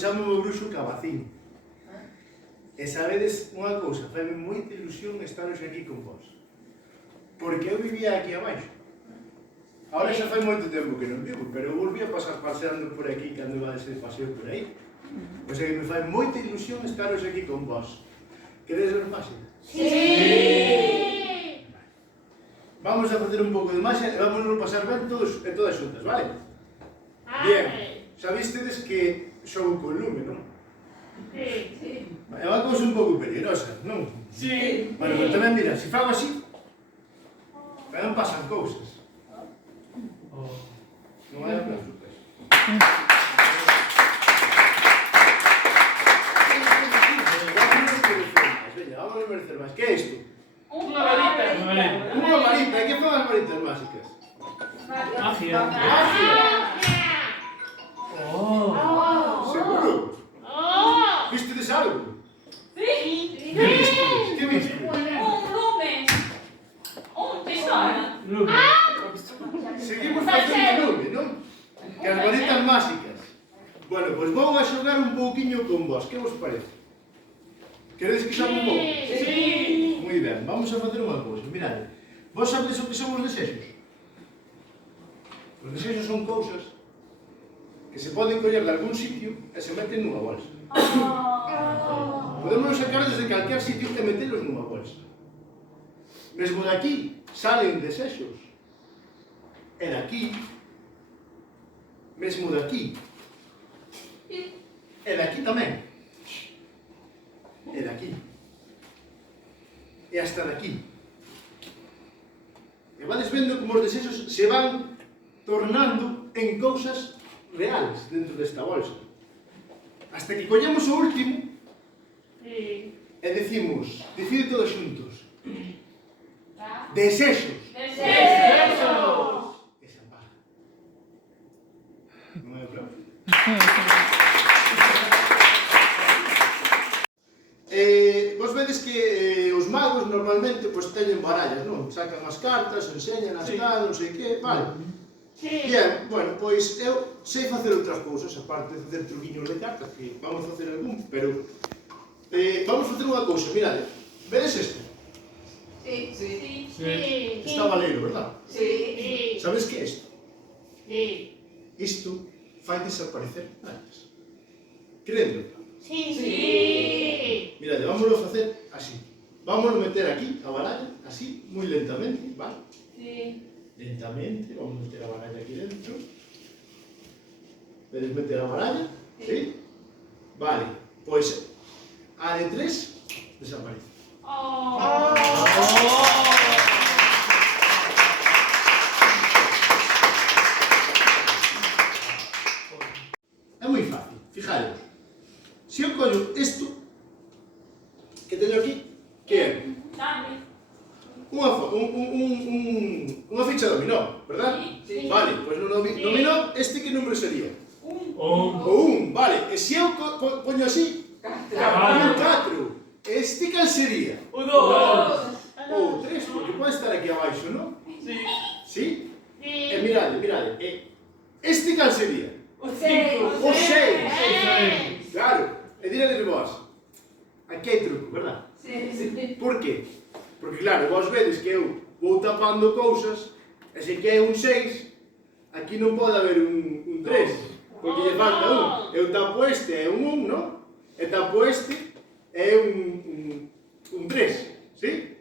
chamo o bruxo Cabacín. E sabedes unha cousa, faime moita ilusión estar hoxe aquí con vos. Porque eu vivía aquí abaixo. Ahora xa fai moito tempo que non vivo, pero eu volví a pasar paseando por aquí cando iba a ese paseo por aí. O sea que me fai moita ilusión estar hoxe aquí con vos. Queredes ver máxima? Sí! Vamos a facer un pouco de máxima e vamos a pasar ben todos e todas xuntas, vale? Bien, xa vistedes que xogo con lume, non? Sí! É unha cousa un pouco peligrosa, non? Sí! Bueno, pero tamén mira, se fago así, tamén pasan cousas. Non hai aplauso, pues. Vamos a merecer máis. Que é isto? Unha varita! Unha varita. E que fan as varitas máxicas? Magia. Magia! Seguro? Vistedes algo? Sí! Que vistedes? Que vistedes? Un lume! Un tesouro! Lume. Seguimos facendo lume, non? Que as varitas máxicas. Bueno, pois vou a xogar un pouquiño con vos. Que vos parece? Queredes que xogue un pouco? Sí! Moi ben, vamos a facer unha cousa. Mirade, vos sabedes o que son os desexos? Os desexos son cousas que se poden coller de algún sitio e se meten nunha bolsa. Podemos sacar desde calquer sitio e metelos nunha bolsa. Mesmo de aquí salen desexos. E de aquí, mesmo de aquí, e de aquí tamén. E de aquí. E hasta de aquí. E vades vendo como os desexos se van tornando en cousas reales dentro desta bolsa. Hasta que collemos o último e decimos, decide todos xuntos, desexos. Desexos! Esa paga. Non é aplauso. Vos vedes que os magos normalmente pues, teñen barallas, non? Sacan as cartas, enseñan as tal, non sei que, vale. Bien, bueno, pois eu sei facer outras cousas, aparte de facer truquiños de cartas, que vamos facer algún, pero vamos facer unha cousa, mirade, vedes isto? Sí! Está valeiro, verdad? Sí! Sabes que é isto? Sí! Isto fai desaparecer antes. Querendo? Sí! Mirade, vámoslo facer así. Vámoslo meter aquí, a baralla, así, moi lentamente, vale? Sí! Lentamente, vamos a meter a baralla aquí dentro. Vedes meter a baralla? Sí? Vale, pois a de 3 desaparece. É moi fácil, fijaros. Se eu collo isto que teño aquí, que é? Dame! Unha ficha dominó, verdad? Sí. Vale, pois no dominó, este que número sería? Un. O 1, vale. E se eu poño así? 4. Este cal sería? O dos. O 3, porque pode estar aquí abaixo, non? Sí. Sí? E mirade, mirade. Este cal sería? O cinco. O 6. Seis. Claro. E diredes vos, aquí hai truco, verdad? Sí! Por qué? Porque claro, vos vedes que eu vou tapando cousas, e se que hai un 6, aquí non pode haber un 3, porque lle falta un. Eu tapo este é un 1, non? E tapo este é un 3, sí?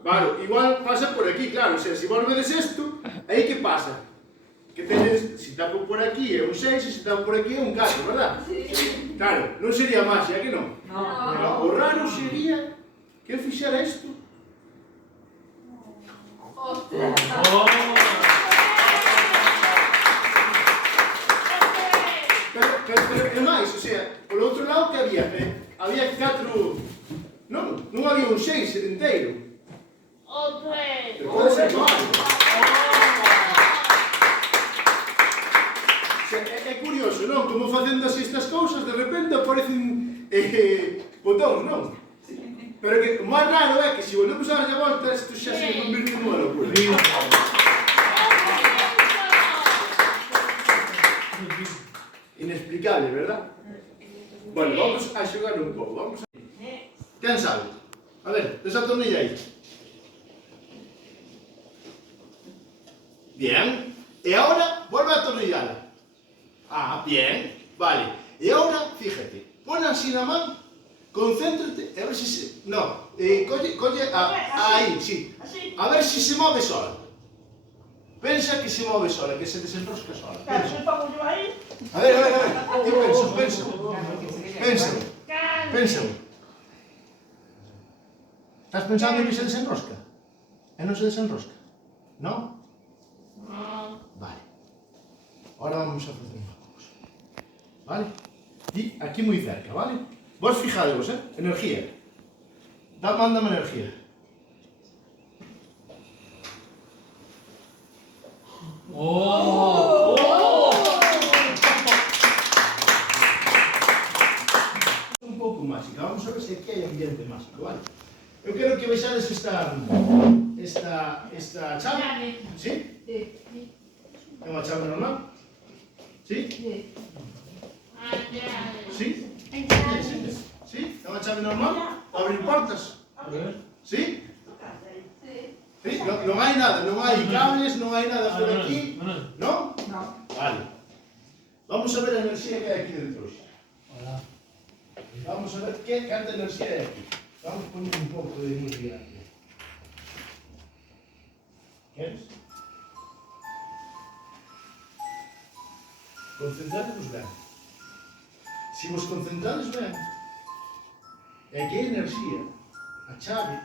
Claro, igual pasa por aquí, claro, o sea, se vos vedes isto, aí que pasa? Que tenes, se tapo por aquí é un 6 e se tapo por aquí é un 4, verdad? Claro, non sería magia, que non? No! O raro sería que eu fixera isto. Pero é máis, o sea, polo outro lado que había? Había 4... Non había un 6 enteiro. Pero pode ser mal. O sea, é curioso, non? Como facendo así estas cousas, de repente aparecen botóns, non? Pero que o máis raro é que se volvemos a darlle a volta, isto xa se convirte nunha locura. E Inexplicable, ¿verdad? Bueno, vamos a xogar un pouco. Vamos a... Quen sabe? A ver, desatornilla aí. Bien. E agora, volve a atornillala. Ah, bien. Vale. E agora, fíjate, pon así na man, concéntrate, a ver si se... No, colle aí, sí. A ver si se move sola. Pensa que se move sola, que se desenrosca sola. Pensa. A ver. Ti pensa. Estás pensando en que se desenrosca? E non se desenrosca? Non? Vale. Ahora vamos a facer unha cousa. Vale? Y aquí moi cerca, vale? Vos fijadevos, energía. Mándame energía. Un pouco mágica. Vamos a ver se aquí hai ambiente mágico, vale? Eu quero que vexades esta chave. Sí? É unha chave normal? Sí? Sí? Sí? É unha chave normal? Abrir portas? Sí? Sí? Non hai nada, non hai cables, non hai nada por aquí. Non? Vale. Vamos a ver a enerxía que hai aquí dentro. Vamos a ver canta enerxía hai aquí. Vamos poner un pouco de música aquí. Queres? Concentrados ben. Se vos concentrades ben, é que a enerxía, a chave,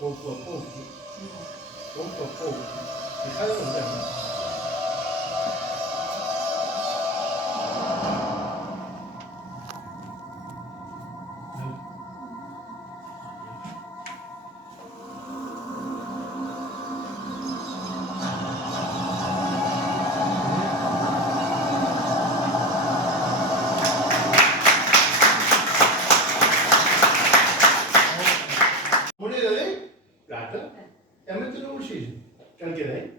pouco a pouco, fijadevos ben. Moneda de plata e mete no bolsillo. Cal queda aí?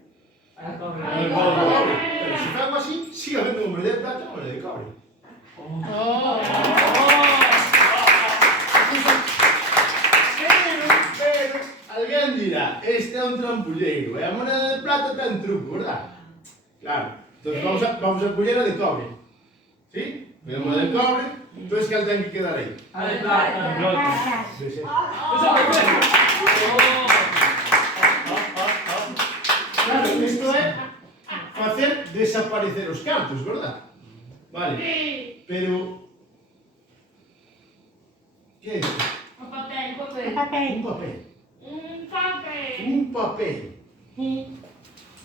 Pero se fago así, sigue habendo moneda de plata e moneda de cobre. Pero, alguén dirá, este é un trampulleiro, e a moneda de plata ten truco, verdad? Claro, entón vamos a coller a de cobre. ¿Sí? A moneda de cobre, entón cal ten que quedar aí? A de plata. Claro, isto é facer desaparecer os cartos, verdad? Vale, pero... Que é isto? Un papel. Un papel.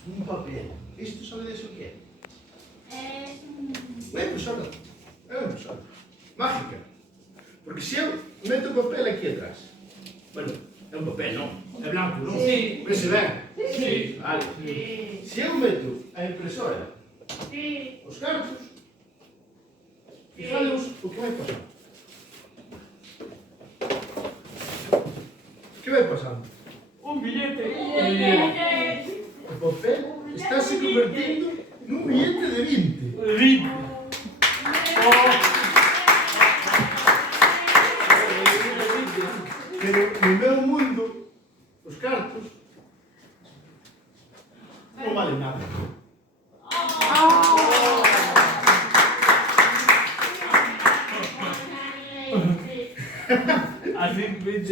Un papel. Isto sabedes o que é? Pues ahora. Mágica. Porque se eu meto o papel aquí atrás, bueno, é un papel, non? É blanco, non? Sí. Vese ben? Sí. Vale. Se eu meto a impresora, os cartos, fijadevos o que vai pasar. Que vai pasando? Un billete. O papel está se convertindo nun billete de 20. Limpio. Pero no meu mundo, os cartos non valen nada. Así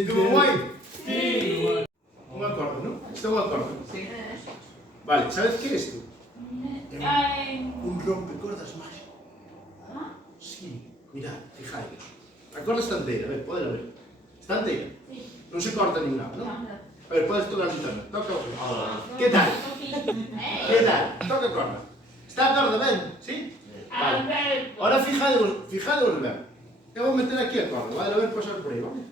Estuvo guai? Sí. Un acorde, non? Isto é un acorde. Sí. Vale, sabes que é isto? Un rompecordas máxico. Sí, mirad, fijaos. A corda está inteira, a ver, podes ver. Está inteira. Non se corta nin nada, non? A ver, podes tocar a guitarra. Toca o que tal? Que tal? Toca a corda. Está a corda ben, sí? Vale. Ahora fijadevos ben. Eu vou meter aquí a corda, vale? A ver pasar por aí, vale?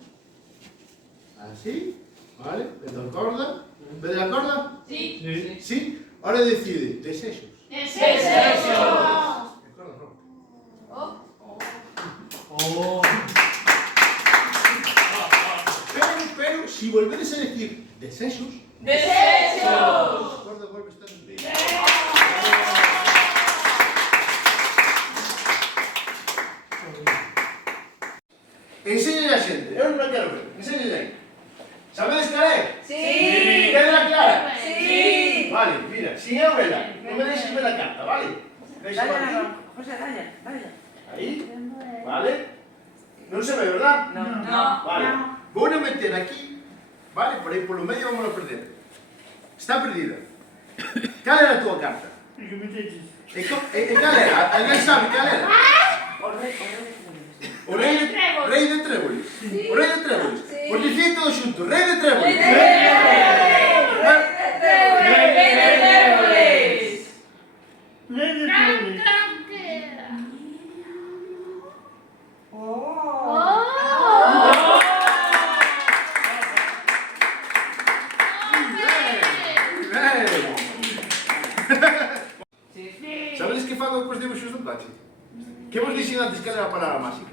Así, vale? Meto a corda. ¿Vede a corda? Sí. Sí. Sí? Ahora decide, desexos. Desexos. A corda non. Oh. Pero, si volveres a decir desexos, Desexos. a corda vuelve a estar en pie. vale? Deixa Dale, aquí. José, dale. Aí, vale? Non se ve, verdad? No. Vale. Vou a meter aquí, vale? Por aí polo medio vamos a perder. Está perdida. Cal era a túa carta? E que meteches? E cal era? Alguén sabe cal era? O rei de tréboles. O rei de tréboles. Por dicir todo xunto, rei de tréboles. Rei de tréboles. Sabedes que fago cos dibuxos do coche? Que vos dixen antes que era a palabra máxica?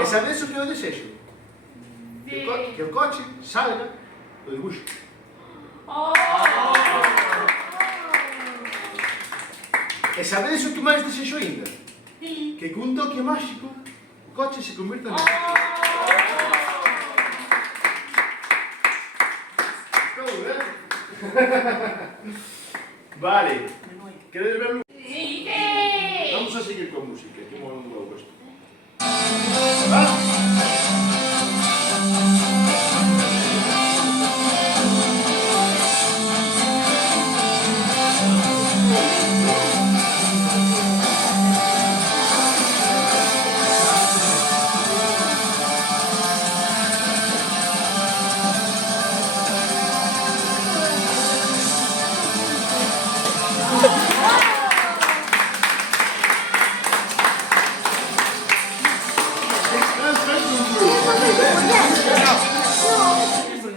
E sabedes o que é o desexo? Que o coche salga do dibuxo. E sabedes o que máis desexo ainda? Que cun toque máxico o coche se convirta en... Estou, Vale. Queredes verlo? Vamos a seguir con música, que mola un huevo esto.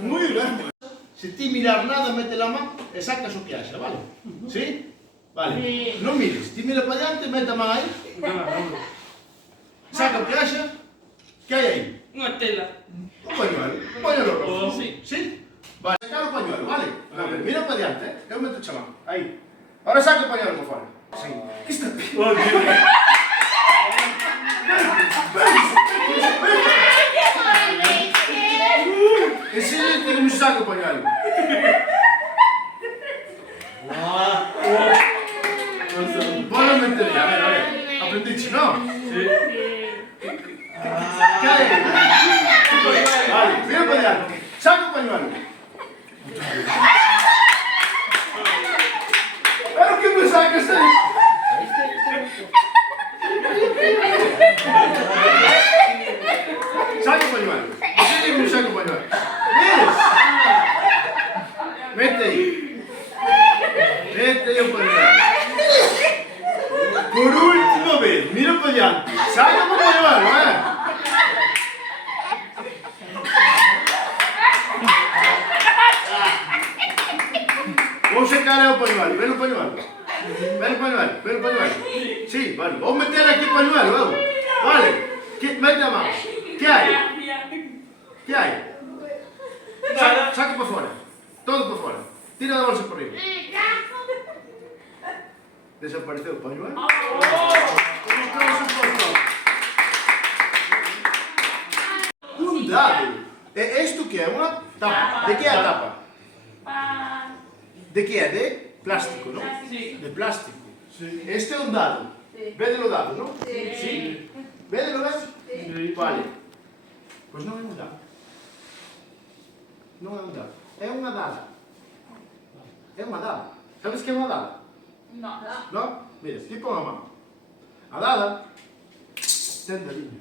Muy bien. Si ti mirar nada, mete la mano e sacas o que haxa, vale? Sí? Vale. Sí. Non mires, ti mira para diante, mete a man aí, saca o que haxa, que hai aí? Unha tela. Un pañuelo rojo. Sí. Sí? Vale, saca o pañuelo, vale? A ver, mira para diante, eu meto o chamán, aí. Ahora saca o pañuelo para fora. Sí. Que está... Enseñate como se saca o pañuelo. Vou meter, a ver. Aprendiche, non? Sí. Que hai? Vale, mira para diante. Saca o pañuelo. Pero que me sacas aí? Saca o pañuelo. Enseña como saca o pañuelo. Ves? Mete aí. Mete aí o pañuelo. Por última vez, mira para diante. Saca o pañuelo, Vou secar o pañuelo, ven o pañuelo. Ven o pañuelo. Sí, vale. Vou meter aquí o pañuelo, vale. Mete a mão. Que hai? Que hai? Saca para fora. Todo para fora. Tira da bolsa por arriba. Desapareceu o pañuelo. Como estaba suposto? Un dado. E isto que é? Unha tapa. De que é a tapa? De que é? De plástico, non? Sí. De plástico. Este é un dado. Védelo dado, non? Sí. Védelo dado? Sí. Vale. Pois non é un dado. Non é un dado. É unha dada. É unha dada. Sabes que é unha dada? Non? Mira, ti pon a mão. A dada ten dediños.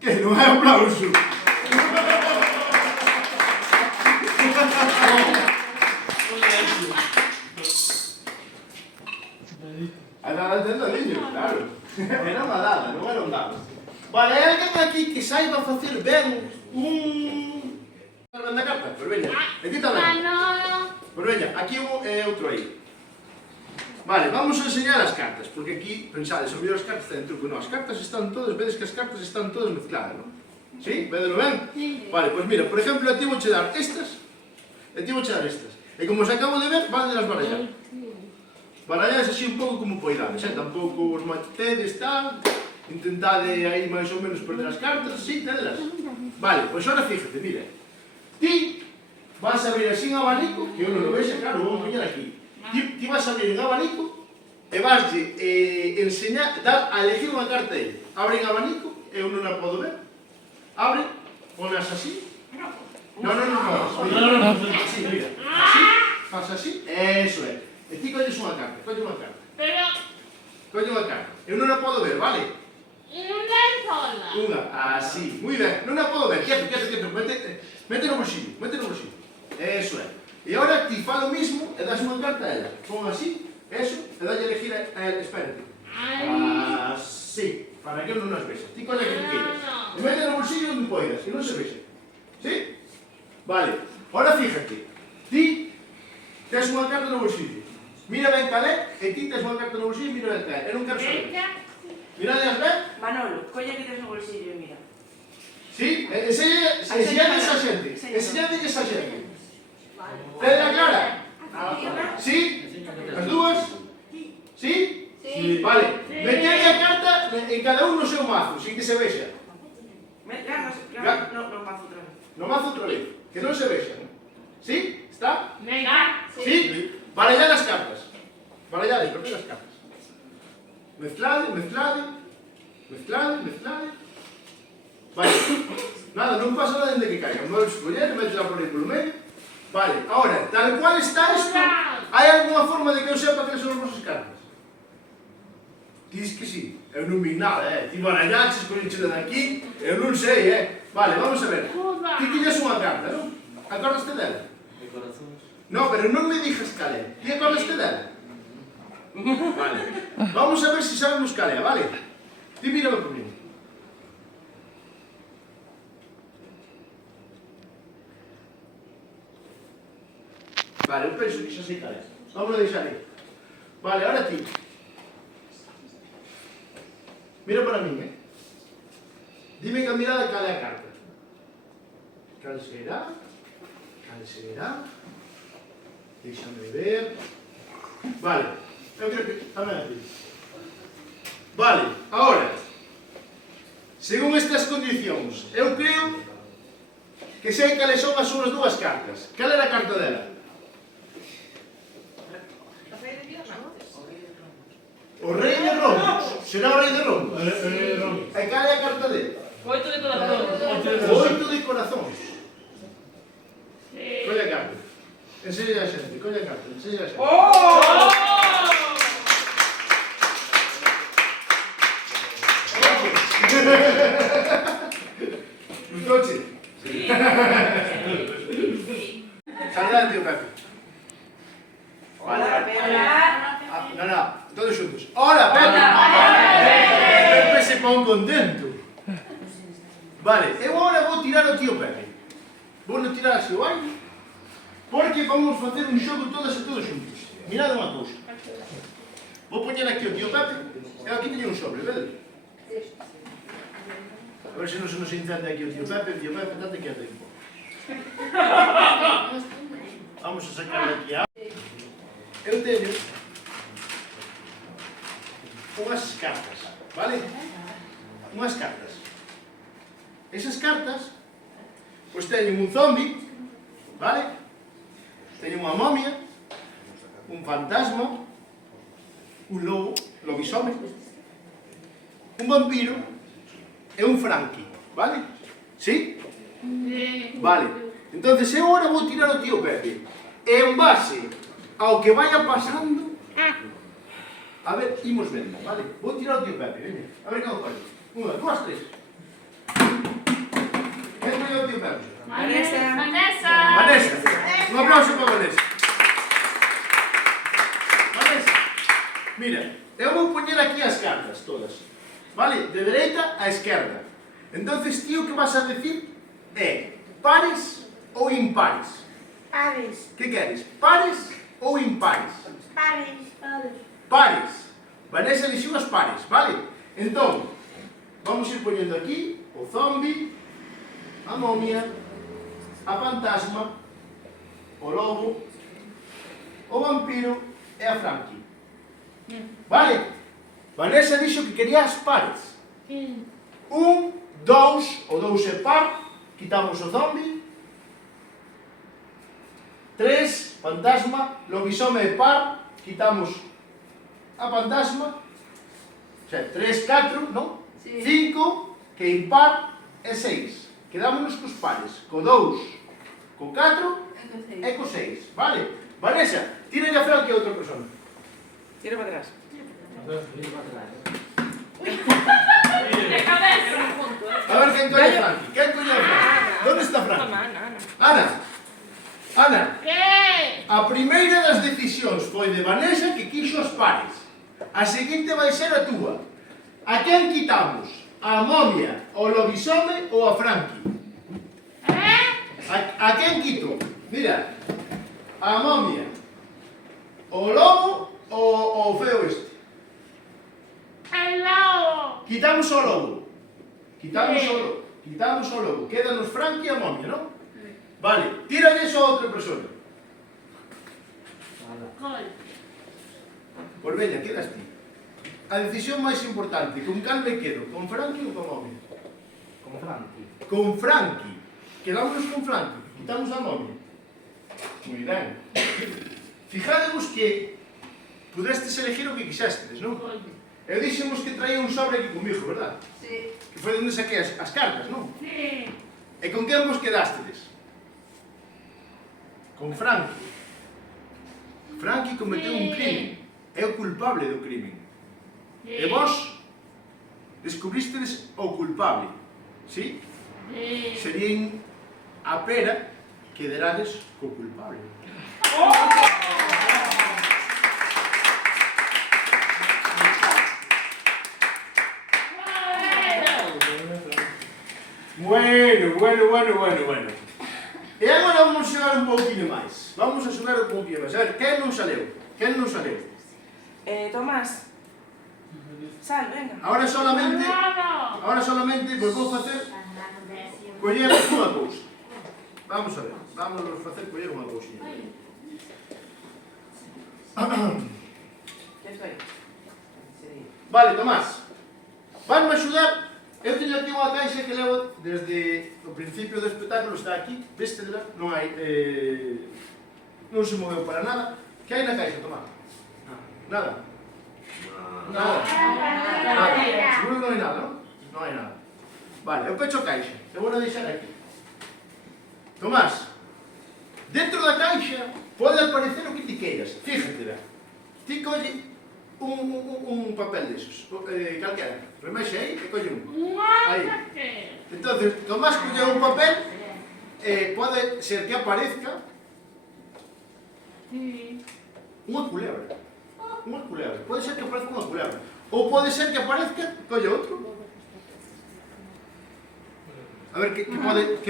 Que non é aplauso? A dada ten dediños, claro. Era unha dada, non era un dado. Vale, hai alguén aquí que saiba facer ben un... na carta? Pois veña, e ti tamén. Pois veña, aquí e outro aí. Vale, vamos a enseñar as cartas, porque aquí, pensades, o mellor as cartas ten truco, non, as cartas están todas, vedes que as cartas están todas mezcladas, non? Sí? Vedelo ben? Sí. Vale, pois mira, por exemplo, a ti vouche dar estas, e ti vouche dar estas. E como se acabo de ver, van de las barallar. Barallades así un pouco como poidades, tampouco os matedes, tal, intentade aí máis ou menos perder as cartas, sí, tedelas. Vale, pois ahora fíjate, mira. Ti vas a abrir así un abanico, que eu non lo vexe, claro, vou poñer aquí. Ti vas a abrir un abanico e vaslle enseñar, dar a elegir unha carta a ele. Abre un abanico, eu non a podo ver. Abre, ponas así. No. Así, mira. Así, faz así, eso é. E ti colles unha carta, colle unha carta. Pero Colle unha carta. Eu non a podo ver, vale? unha sola. Unha, así, moi ben. Non a podo ver, quieto. Mete no bolsillo. Eso é. E agora ti fa lo mismo e das unha carta a ela. Pon así, eso, e dalle a elegir a ela. Espérate. Así, para que non nos vexa. Ti colle que queiras. E mete no bolsillo onde poidas, que non se vexa. ¿Sí? Vale. Ahora fíjate. Ti tes unha carta no bolsillo. Mira ben cal é, e ti tes unha carta no bolsillo e mira ben cal é. E non quero saber. Miradeas ben? Manolo, colle que tes no bolsillo e mira. Sí? Enseñades a xente. Enseñades a xente. Cedra clara? Sí? As dúas? Sí? Sí. Vale. Metede a carta en cada un no seu mazo, sin que se vexa. No mazo outra vez. No mazo outra vez. Que non se vexa. Sí? Está? Venga. Sí? Barallad as cartas. Barallades, porque as cartas. Mezclade. Vale. Nada, non pasa nada dende que caiga. Volves a coller, métela por aí polo medio. Vale, ahora, tal cual está isto, hai alguna forma de que eu sepa que son as vosas cartas? Dis que sí. Eu non vi nada, Ti barallaches, collichela de aquí, eu non sei, Vale, vamos a ver. Ti tiñas unha carta, non? Acordaste dela? De corazones. No, pero non me dixas cal é. Ti acordaste dela? Vale. Vamos a ver se sabemos cal é, vale? Ti mírame por mí. Vale, eu penso que xa sei cal é. Vamos a deixar aí. Vale, ahora ti. Mira para min, Dime que a mirada cal é a carta. Cal será? Déxame ver. Vale, eu creo que tamén aquí. Vale, ahora, según estas condicións, eu creo que sei cales son as súas dúas cartas. Cal era a carta dela? O rei de rombos. Será o rei de rombos? E cal é a carta dele? 8 de corazón. O 8 de corazóns. Colle a carta. Enseña a xente, colle a carta, enseña a xente. Gustouche? Sí. Saludad, tío Pepe. Hola, No, todos xuntos. Hola, Pepe! Pepe se pon contento. Vale, eu agora vou tirar o tío Pepe. Vou tirar así o aire, porque vamos facer un xogo todos e todos xuntos. Mirad unha cousa. Vou poñer aquí o tío Pepe, e aquí teño un sobre, vede? A ver se non se nos incende aquí o tío Pepe, date que a tempo. Vamos a sacar aquí a... Eu teño unhas cartas, vale? Unhas cartas. Esas cartas, pois teñen un zombi, vale? Teñen unha momia, un fantasma, un lobo, lobisome, un vampiro e un franqui, vale? Sí? Vale. Entonces eu agora vou tirar o tío Pepe. E en base ao que vaya pasando, a ver, imos vendo, vale? Vou tirar o tío Pepe, veña. A ver como colle. 1, 2, 3. Quen colle o tío Pepe? Vanessa. Vanessa. Un aplauso para Vanessa. Vanessa. Mira, eu vou poñer aquí as cartas todas. Vale? De dereita a esquerda. Entonces, tío, que vas a decir é pares ou impares? Pares. Que queres? Pares ou impares? Pares. Pares. Vanessa elixiu as pares, vale? Entón, vamos ir poñendo aquí o zombi, a momia, a fantasma, o lobo, o vampiro e a franqui. Vale? Vanessa dixo que quería as pares. 1, 2, o 2 é par, quitamos o zombie. 3, fantasma, lobisome e par, quitamos a fantasma. O sea, 3, 4, non? 5, que impar, e 6. Quedámonos cos pares, co 2, co 4 e co 6, vale? Vanessa, tira a Frank que é outra persona. Tira para atrás. De cabeza. A ver quen coñe a Frank. Quen coñe a Frank? Donde está Frank? Ana. Ana. Ana, ¿Qué? a primeira das decisións foi de Vanessa que quixo os pares. A seguinte vai ser a túa. A quen quitamos? A momia, o lobisome ou a Frankie? A quen quito? Mira, a momia, o lobo ou o feo este? El lobo. Quitamos o lobo. Quitamos o lobo. Quédanos Frankie e a momia, non? Vale, tíralles a outra persona. Col. Por veña, quedas ti. A decisión máis importante, con cal me quedo? Con Frankie ou con momia? Como Frankie. Con Frankie. Quedámonos con Frankie. Quitamos a momia. Moi ben. Fijadevos que pudestes elegir o que quixestes, non? Col. Eu dixemos que traía un sobre aquí comigo, verdad? Sí. Que foi onde saquei as cartas, non? Sí. E con quen vos quedastedes? Con Frankie. Frankie cometeu un crime. É o culpable do crime. E vos descubristedes o culpable. Sí? Sí. Serían a pera que derades co culpable. Bueno. E agora vamos xogar un pouquinho máis. Vamos a xogar un pouquinho máis. A ver, quen non saleu? Tomás. Sal, venga. Ahora solamente vos vou facer coller unha cousa. Vamos a ver, vamos a facer coller unha cousinha. Ya estoy. Vale, Tomás, vanme axudar. Eu teño aquí unha caixa que levo desde o principio do espectáculo, está aquí, véstedela, non hai, non se moveu para nada. Que hai na caixa, Tomás? Nada. Nada. Seguro que non hai nada, non? Non hai nada. Vale, eu pecho a caixa, eu vou a deixar aquí. Tomás, dentro da caixa pode aparecer o que ti queiras. Fíjate, ti colle un papel desos, calquera, remexe aí e colle un. Aí. Entonces, Tomás colle un papel, pode ser que aparezca unha culebra. Unha culebra. Pode ser que aparezca unha culebra. Ou pode ser que aparezca, colle outro. A ver, que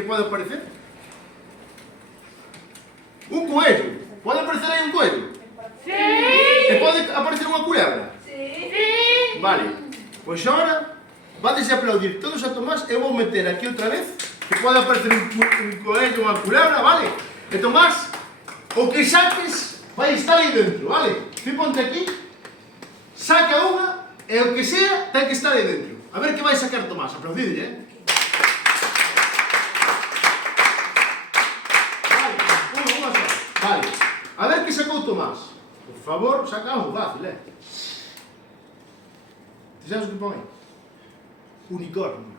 pode aparecer? Un coello. Pode aparecer aí un coello? Sí. E pode aparecer unha culebra? Sí. Vale, pois agora vades a aplaudir todos a Tomás e vou meter aquí outra vez que pode aparecer un coello, unha culebra, vale? E Tomás, o que saques vai estar aí dentro, vale? Ti ponte aquí, saca unha e o que sea ten que estar aí dentro. A ver que vai sacar Tomás, aplaudidlle, Vale, unha só. Vale, a ver que sacou Tomás. Por favor, saca algo fácil, Ti sabes o que pon aí? Unicornio.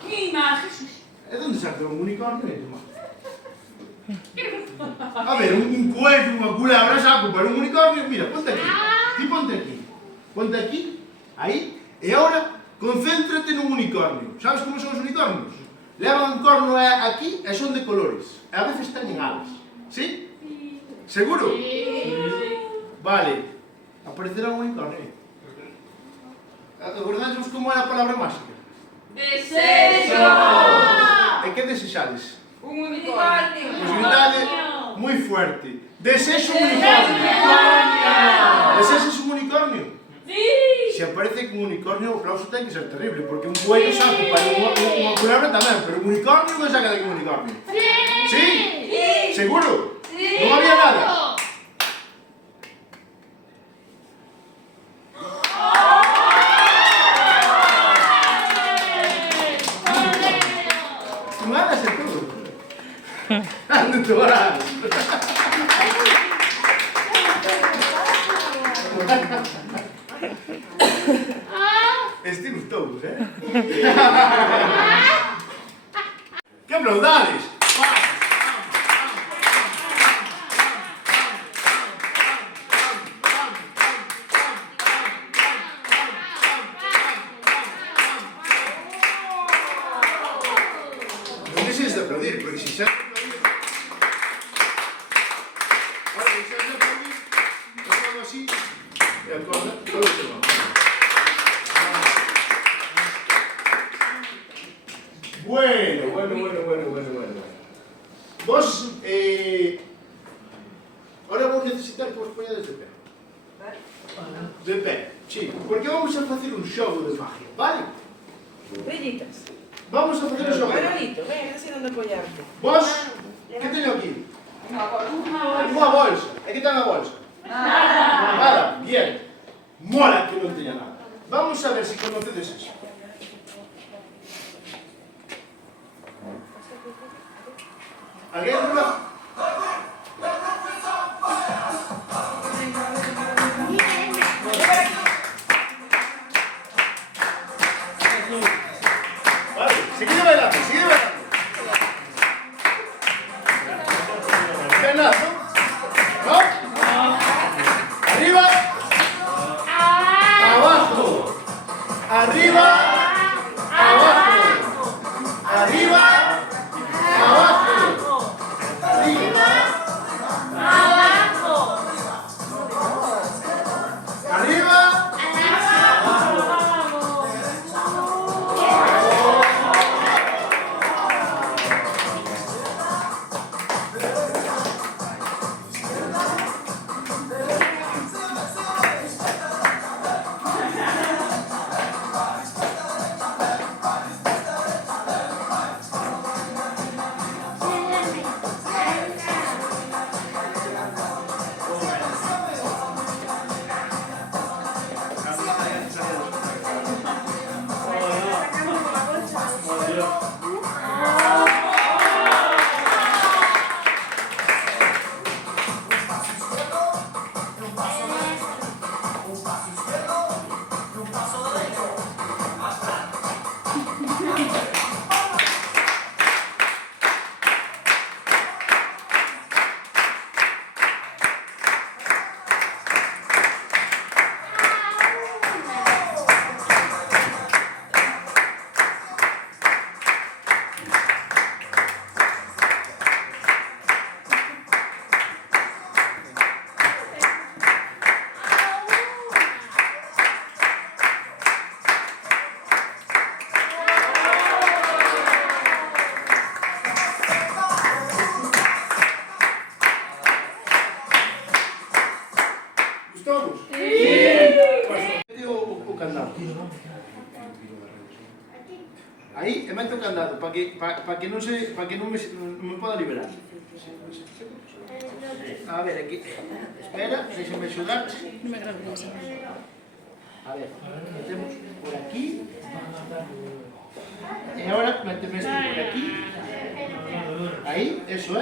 ¡Qué imagen! E onde saca un unicornio, Tomás? A ver, un coello, unha culebra saco, pero un unicornio, mira, ponte aquí. Ti ponte aquí. Ponte aquí, aí, e agora concéntrate nun unicornio. Sabes como son os unicornios? Levan un corno aquí e son de colores. E a veces teñen alas. Sí? Seguro? Vale. Aparecerá un unicornio. Acordádevos como era a palabra máxica? ¡Deseo! E que desexades? Un unicornio. Pois gritade moi fuerte. Desexo un unicornio. Desexes un unicornio? ¡Sí! Se aparece un unicornio, o aplauso ten que ser terrible, porque un coello saco para unha culebra tamén, pero un unicornio non saca de un unicornio. ¡Sí! Sí? Seguro? ¡Sí! Non había nada? Non era ese Ando todas. Este gustou, Que aplaudades! Non deixes de aplaudir, porque se xa... Ahora, deixes de aplaudir, eu fago así, e a corda, todo o que va. Bueno. Vos, ahora vou necesitar que vos poñades de pé. De pé, sí, porque vamos a facer un xogo de magia, vale? Brillitas. Vamos a facer un xogo de magia. Manolito, ven, así donde apoyarte. Vos, que teño aquí? Unha bolsa. E que ten a bolsa? Nada, bien. Mola que non teña nada. Vamos a ver se conocedes eso. Alguén arriba? Vale, seguide bailando, sigue bailando. Penazo. ¿No? Arriba. Abajo. Arriba. Abajo. Arriba. Abajo. Arriba. Arriba. Gustamos? Sí. O candado. Aí, e mete o candado, para que non me poda liberar. A ver, aquí. Espera, déxame axudar. A ver, metemos por aquí. E agora meteme este por aquí. Aí, eso,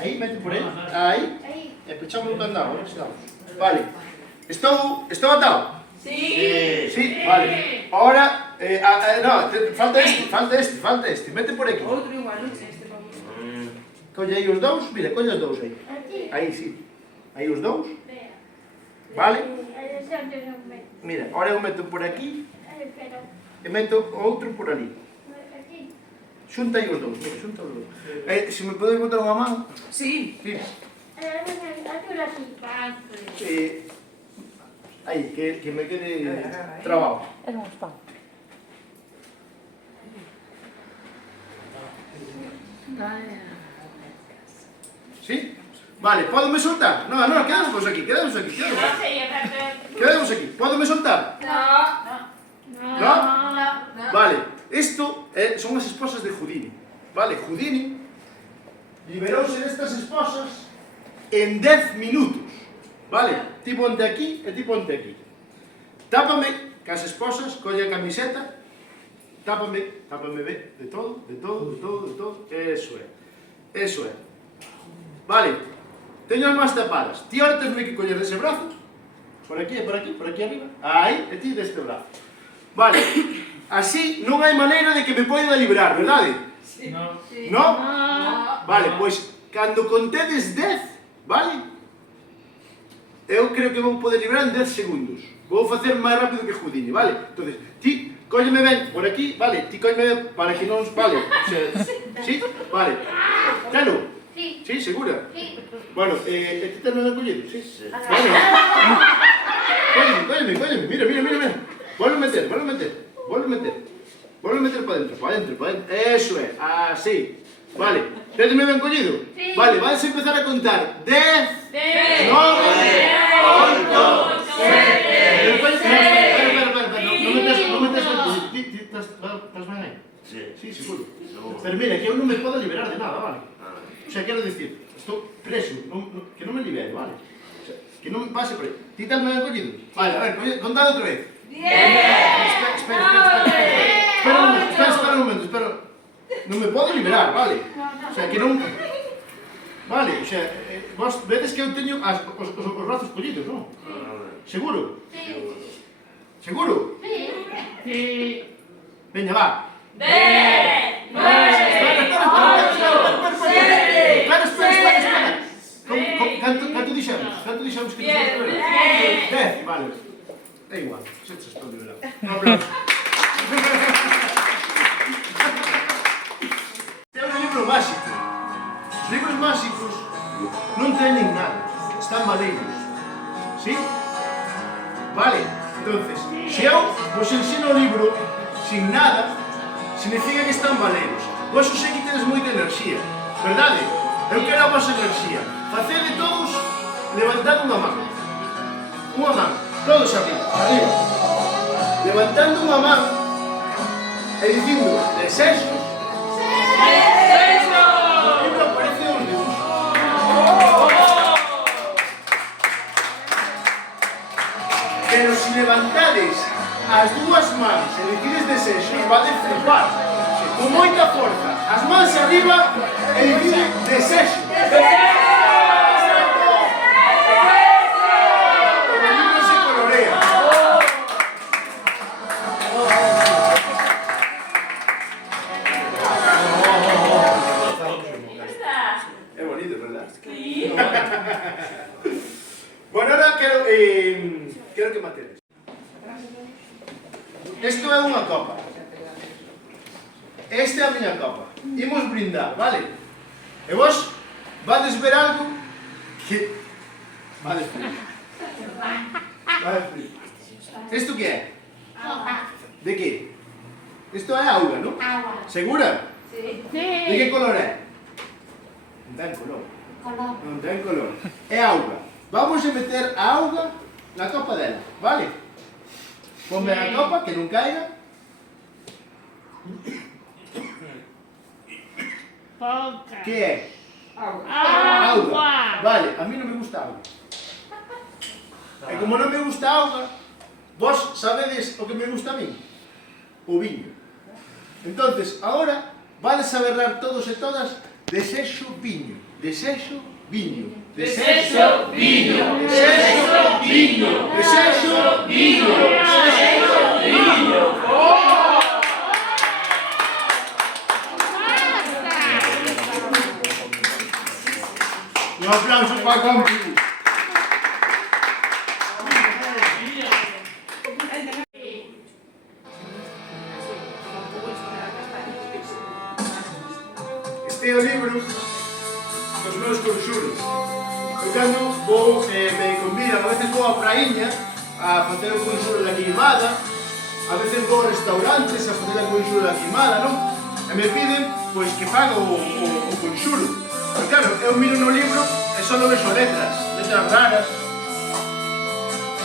Aí, mete por aí. Aí. E pechamos o candado, estamos. Vale. Estou atado? Sí. Sí, vale. Ahora, no, falta este. Mete por aquí. Outro igual, non sei este vamos. Colle aí os dous, mira, colle os dous aí. Aí, sí. Aí os dous. Vale? Mira, ahora eu meto por aquí e meto outro por ali. Xunta aí os dous, mira, xunta os dous. Se me podes botar unha man. Sí. Mira. Aí, que me quede trabado. É un spam. ¿Sí? Vale, ¿pódome soltar? No, quedamos aquí. Quedamos aquí. ¿Pódome soltar? ¿No? Vale, esto son as esposas de Houdini. Vale, Houdini liberouse destas esposas en 10 minutos. Vale, ti ponte aquí e ti ponte aquí. Tápame cas esposas, colle a camiseta, tápame de todo, eso é. Eso é. Vale, teño as mans tapadas. Ti ahora tesme que coller dese brazo, por aquí, por aquí arriba, aí, e ti deste brazo. Vale, así non hai maneira de que me poida librar, verdade? No. No? Vale, pois, cando contedes 10, vale? Eu creo que vou poder librar en 10 segundos. Vou facer máis rápido que Houdini, vale? Entonces, ti, cólleme ben por aquí, vale? Ti cólleme ben para que non... Vale? Sí? Vale. Claro? Sí. Sí, segura? Sí. Bueno, ti tamén ben collido? Sí. Bueno. Cólleme, mira. Volve a meter para dentro, para dentro. Eso é, así. Vale, tédeme ben collido? Sí. Vale, vais a empezar a contar 10, 9, 8, 7, 6, non metes ti estás ben aí? Sí, seguro. Pero mira, que eu non me podo liberar de nada, vale? O sea, quero dicir, estou preso, que non me libere, vale? O sea, que non me pase por aí. Ti estás ben collido? Vale, a ver, contad outra vez. Espera un momento, non me podo liberar, vale? O sea, que non... Vale, o sea, vos vedes que eu teño os brazos collidos, non? Seguro? Seguro? Sí. Veña, va. 10, 9, Espera. Canto dixemos que... 10, vale. É igual, se te responde verdad. Un aplauso. É un libro máxico. Os libros máxicos non teñen nada, están maleiros. ¿Sí? Vale, entonces, se eu vos ensino o libro sin nada, significa que están maleiros. Vos os sei que tedes moita enerxía, verdade? Eu quero a vosa enerxía. Facede todos levantando unha man. Unha man. Todos arriba. Levantando unha man e dicindo desexo. Desexo. No libro aparece os dibujos. Pero se levantades as dúas mans e dicides desexo, vades flipar. Con moita forza. As mans arriba e dicides desexo. É bonito, verdad? Sí. Bueno, ahora quero que matedes. Isto é unha copa. Esta é a miña copa. Imos brindar, vale? E vos vades ver algo que... Vale frío. Isto que é? De que? Isto é auga, non? Segura? Sí. De que color é? Non ten color. Non ten color. É auga. Vamos a meter a auga na copa dela, vale? Ponme a copa, que non caiga. Pouca. Que é? Agua. Vale, a mí non me gusta a auga. E como non me gusta a auga, vos sabedes o que me gusta a mí? O viño. Entonces, agora, vades a berrar todos e todas desexo viño, desexo viño, desexo viño, desexo viño, desexo viño, desexo viño. Un aplauso para Compi. Este é o libro dos meus conxuros. Eu cando vou, me convidan, a veces vou a praíña a facer o conxuro da queimada, a veces vou a restaurantes a facer o conxuro da queimada, non? E me piden, pois, que faga o conxuro. Pero claro, eu miro no libro e só non vexo letras raras,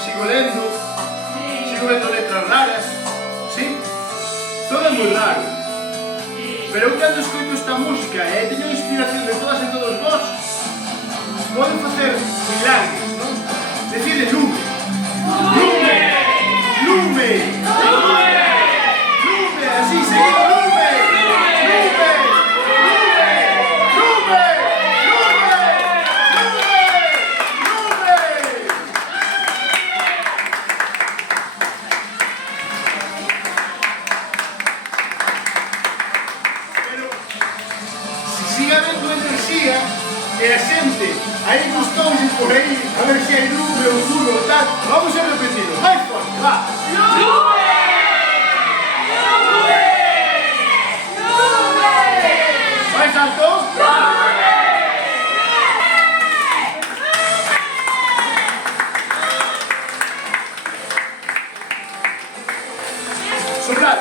sigo vendo letras raras, sí? Todo é moi raro. Pero eu cando escoito esta música e teño inspiración de todas e todos vos, poden facer milagres, non? Decide lume, lume, lume, lume, lume, así seguido, lume, lume, lume, lume. súa enerxía e a xente aí gustouse por aí a ver se hai lume ou fume ou tal. Vamos a repetirlo, máis forte, va. Máis alto. Soplar.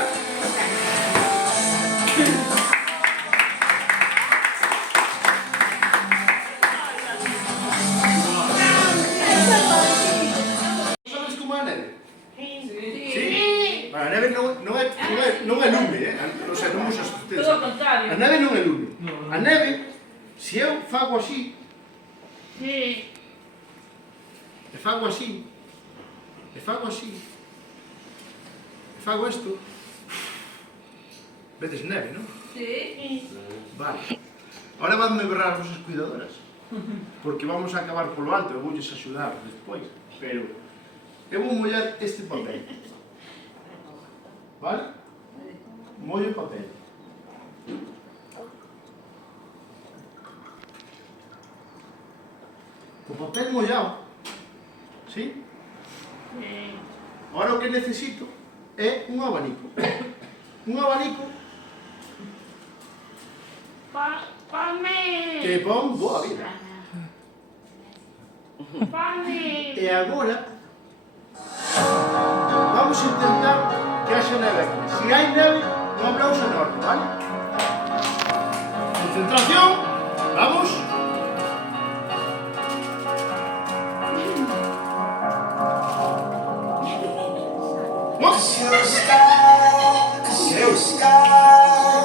Sabes como é a neve? Sí? Bueno, a neve non é lume, o sea, non usas Todo ustedes. o contrario. A neve non é lume. A neve, se eu fago así, Sí. e fago así, e fago así, e fago isto, vedes neve, non? Sí. Vale. Ahora vanme berrar as vosas cuidadoras, porque vamos a acabar polo alto e voulles axudar despois, pero eu vou mollar este papel. Vale? Mollo o papel. O papel mollado, ¿sí? Sí. Ahora o que necesito é un abanico. Un abanico Ponme. que pon boa vida. Ponme. E agora vamos a intentar que haxa neve aquí. Se hai neve, un aplauso enorme, vale? Concentración, vamos.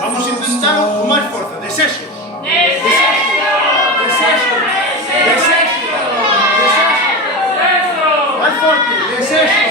Vamos a intentar con máis forza, desexos. Máis forte, desexos.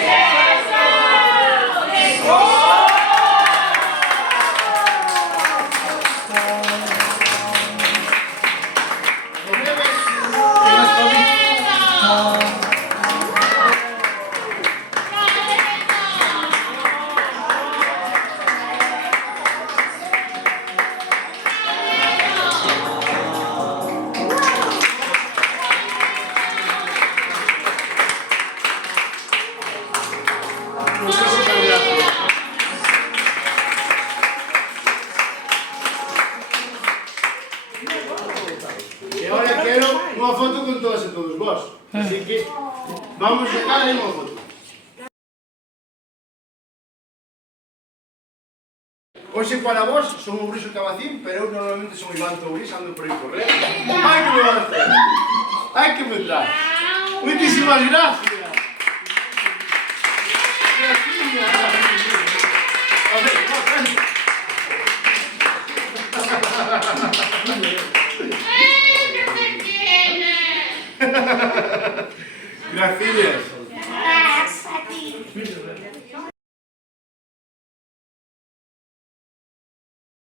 E agora quero unha foto con todas e todos vos. Así que vamos a sacar aí unha foto. Hoxe para vos son o Briso Cabacín, pero eu normalmente son Iván Tourís, ando por aí correr. Ai que me van a hacer! Ai que me trae! Muchísimas gracias! Gracias! A ver, no, tranquilo. Gracias. Gracias a ti.